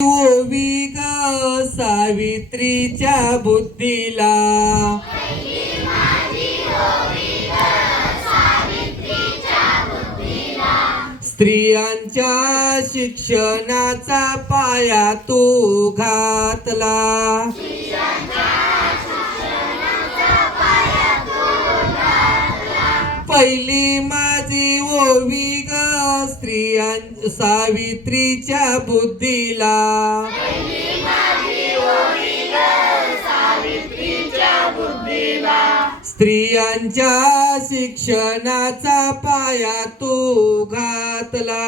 ओवी ग सावित्रीच्या बुद्धीला, स्त्रियांच्या शिक्षणाचा पाया तू घातला. पहिली माझी ओवी ग सावित्रीच्या बुद्धीला, स्त्रियांच्या शिक्षणाचा पाया तू घातला.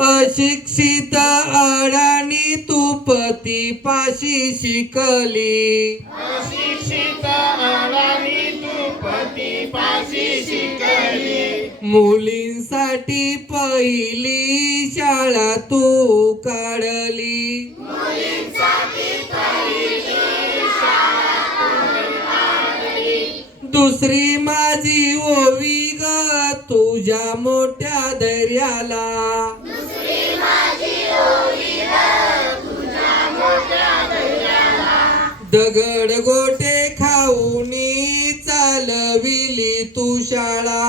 अशिक्षित अडाणी तू पतीपाशी शिकली, मुलींसाठी पहिली शाळा तू काढली. दुसरी माझी ओवी ग तुझ्या मोठ्या धैर्याला, दगड गोटे खाऊनी चालविली तू शाळा.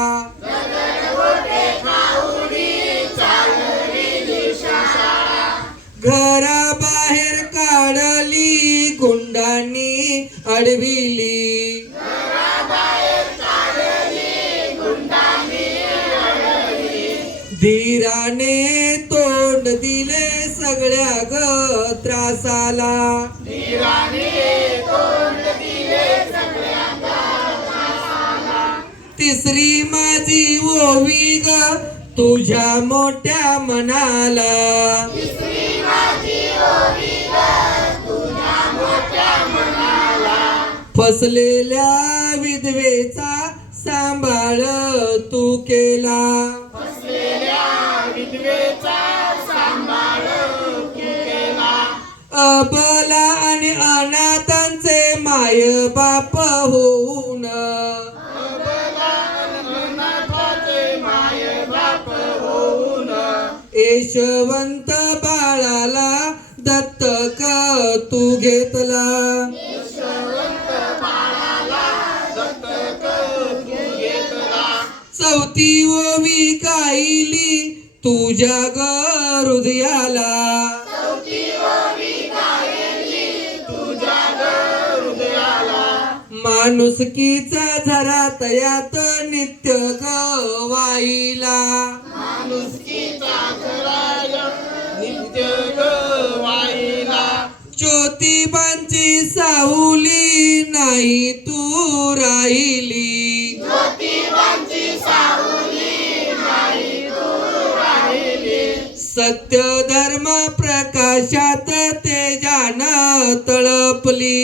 घराबाहेर काढली गुंडांनी अडविली, धीराने तोंड दिले सगळ्या ग त्रासाला. तिसरी माझी ओवी ग तुझ्या मोठ्या मनाला, फसलेल्या विधवेचा सांभाळ तू केला. अबला आणि अनाथांचे माय बाप होऊन, यशवंत बाळाला दत्तक तू घेतला. चौथी ओवी गायली तुझ्या ग हृदयाला, माणुसकीचा झरा तयात नित्य गवाईला. ज्योतिबांची सावली नाही तू राहिली, सत्य धर्म प्रकाशात तेजान तळपली.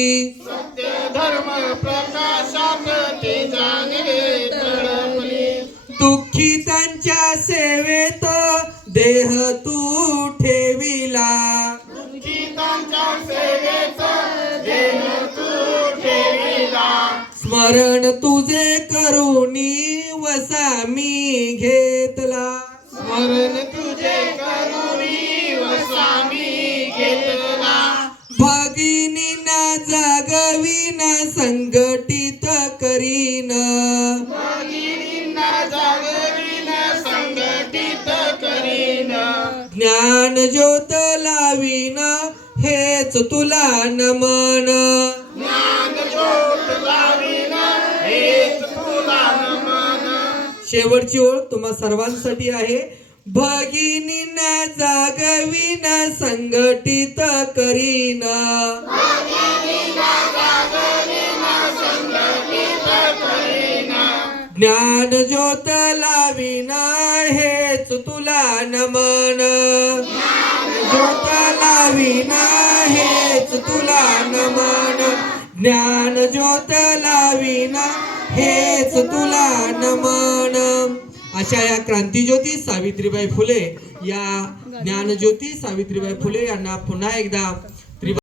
दुःखितांच्या सेवेत देह तू ठेविला, स्मरण तुझे करुणी वसा मी घेतला. भगिनींना जागवीन संघटित करीन, ज्ञान ज्योत लावीन हेच तुला नमन. शेवटची ओळ तुम्हा सर्वांसाठी आहे. भगिनींना जागवीन संघटित करीन, ज्ञान ज्योत लावीन हेच तुला नमन. ज्योत लावीन हेच तुला नमन, ज्ञान ज्योत लावीन हेच तुला नमन. अशा या क्रांतीज्योती सावित्रीबाई फुले या ज्ञानज्योती सावित्रीबाई फुले यांना पुन्हा एकदा